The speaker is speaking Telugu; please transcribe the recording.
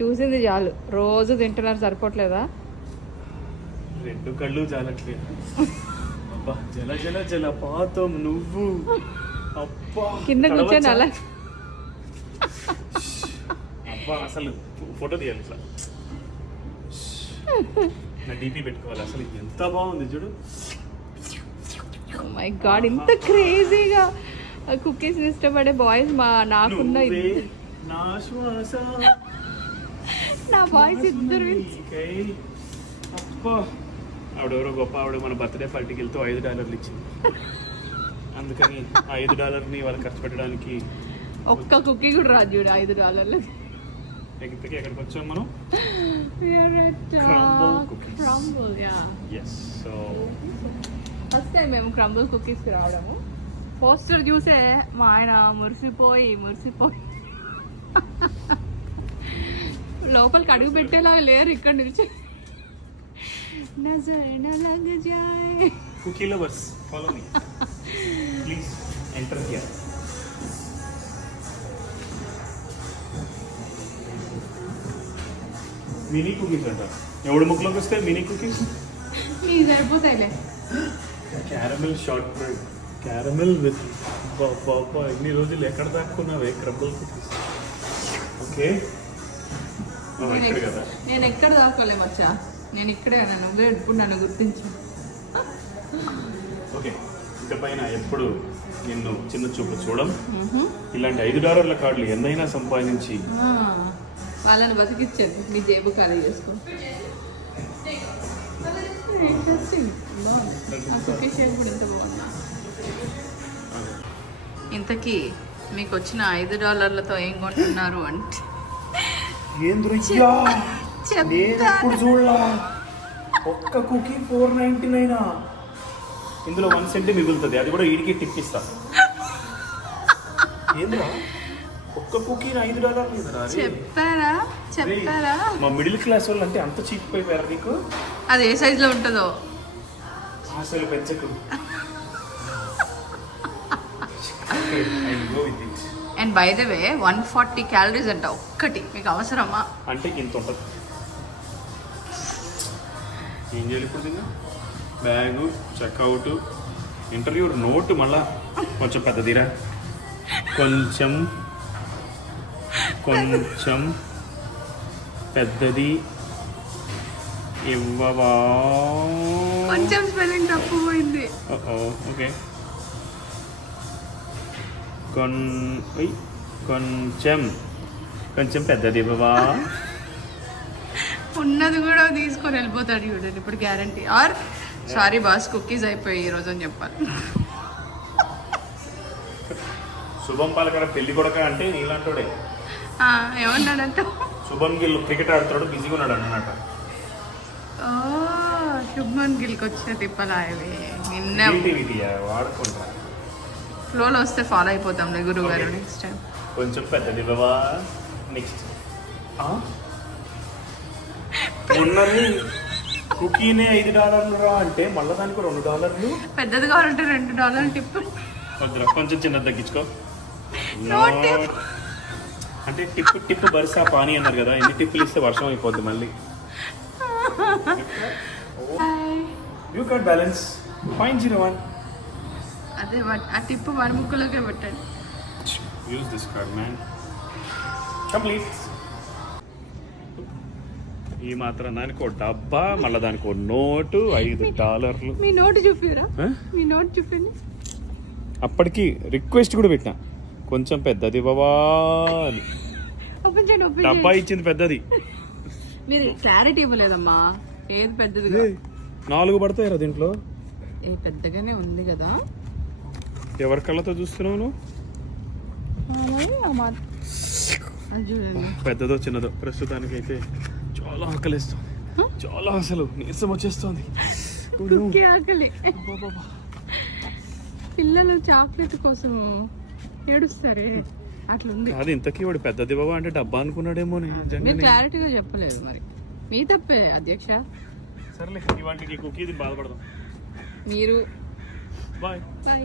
చూసింది చాలు, రోజు తింటున్నారు, సరిపోవట్లేదా? 2 కళ్ళు చాలట్లేదు. అబ్బా జల జల జలపాతం నువ్వు. అబ్బా కింద కూర్చొని అలా అబ్బా అసలు ఫోటో తీయాలి ఇట్లా, నా డీపీ పెట్టుకోవాలి. అసలు ఎంత బాగుంది చూడు. మై గాడ్, ఇంత క్రేజీగా కుకీస్ ఇష్టపడే బాయ్స్ నాకున్న నా శ్వాస నా బాయ్స్ ఇద్దరు. అబ్బా ఆవిడెవరో గొప్ప ఆవిడ మన బర్త్డే పార్టీకి వెళ్తూ $5 ఇచ్చింది. అందుకని ఆ $5 వాళ్ళు ఖర్చు పెట్టడానికి ఒక్క కుకీ కూడా రాదు చూడు $5. ఇంతకీ ఎక్కడికి వచ్చాం మనం? ఫస్ట్ టైం మేము క్రంబుల్ కుకీస్కి రావడము. పోస్టర్ చూసే మా ఆయన మురిసిపోయి లోపలికి అడుగు పెట్టేలా లేరు ఇక్కడ నుంచి. Cookie lovers follow me please enter here. Mini cookies అంట. ఎవడు ముక్కులోకి వస్తే మినీ కుకీస్ సరిపోతాయిలే. క్యారమెల్ షార్ట్ బ్రెడ్, క్యారమెల్ విత్ బాబా ఎన్ని రోజులు ఎక్కడ దాక్కున్నావే క్రంబుల్ కుకీస్. ఓకే కదా, నేను ఎక్కడ దాకోలే మచ్చా, నేను ఇక్కడే అన్నాను. నువ్వే ఇప్పుడు నన్ను గుర్తించు. ఓకే ఇక పైన ఎప్పుడు నిన్ను చిన్న చూపు చూడం. ఇలాంటి $5 కార్డులు ఎన్నైనా సంపాదించి వాళ్ళని బతికిచ్చేది మీ జేబు ఖాళీ చేసుకో. ఇంతకీ మీకు వచ్చిన $5తో ఏం కొంటున్నారు అంటే చూడలా ఒక్క కుకీ $4.99. ఇందులో 1 సెంట్ మిగులుతుంది, అది కూడా వీడికి టిప్ ఇస్తా. ఏంద్రా ఒక్క కుకీ $5? చెప్పారా మా మిడిల్ క్లాస్ వాళ్ళు అంటే అంత చీప్ అయిపోయారు నీకు. అది ఏ సైజ్ లో ఉంటుందో అసలు పెంచకు. And by the way 140 calories అంట ఒక్కటి. మీకు అవసరమా? అంటే ఇంత ఉంటుంది. ఏం చేయాలి ఇప్పుడు? తిన్నా బ్యాగు, చెక్అవుట్, ఇంటర్వ్యూ, నోటు మళ్ళా కొంచెం పెద్దదిరా, కొంచెం పెద్దది ఇవ్వవా? కొంచెం స్పెల్లింగ్ తప్పు పోయింది. ఓకే కొంచెం పెద్దది ఇవ్వవా? ఉన్నది కూడా తీసుకొని వెళ్ళిపోతాడు చూడండి ఇప్పుడు గ్యారంటీ. ఆర్ సారీ బాస్ కుకీస్ అయిపోయి ఈరోజు అని చెప్పాలి. శుభం పాలకర పెళ్లి కొడక అంటే నీలాంటోడే. ఏమన్నాడంట? శుభం గిల్ క్రికెట్ ఆడుతాడు, బిజీగా ఉన్నాడు అన్నమాట. శుభ్మన్ గిల్కి వచ్చే తిప్పలాయవి నిన్న వాడుకుంటా. ఫ్లోలో వస్తే ఫాలో అయిపోతాంలే గురువు గారు. నెక్స్ట్ టైం కొంచెం పెద్దది బాబా. నెక్స్ట్ ఉన్నది కుకీనే $5 రా అంటే మళ్ళీ దానికి $2. పెద్దది కావాలంటే $2 టిప్. కొంచెం చిన్నది తగ్గించుకో. అంటే టిప్ బర్సా పానీ అన్నారు కదా, ఎన్ని టిప్పులు ఇస్తే వర్షం అయిపోద్ది మళ్ళీ. You card balance $0.01. అదే ఆ టిప్ మన ముక్కులోకే పెట్టండి. Use this card man. Complete. ఈ మాత్రం దానికి ఒక డబ్బా, మళ్ళీ దానికి ఒక నోటు $5. మీ నోటు చూపిరా, మీ నోటు చూపింది. అప్పటికి రిక్వెస్ట్ కూడా పెట్టినా కొంచెం పెద్దది ఇవ్వవా అని. డబ్బా ఇచ్చింది పెద్దది. మీరు క్లారిటీ ఇవ్వలేదమ్మా. ఏది పెద్దది? 4 పడతాయి రా దీంట్లో. ఏ పెద్దగానే ఉంది కదా. ఎవరి కళ్ళతో చూస్తున్నావు నువ్వు? పెద్దదో చిన్నదో ప్రస్తుతానికి అయితే చాలా ఆకలిస్తుంది. చాలా అసలు నీరసం వచ్చేస్తుంది. ఆకలి. పిల్లలు చాక్లెట్ కోసం ఏడుస్తారే అట్లుంది. అది ఇంతకీ వాడు పెద్దది బాబా అంటే డబ్బా అనుకున్నాడేమో. క్లారిటీగా చెప్పలేదు మరి. మీ తప్పే అధ్యక్ష. సరేలే ఇవాళ కుకీ బాధపడదాం. మీరు బాయ్ బాయ్.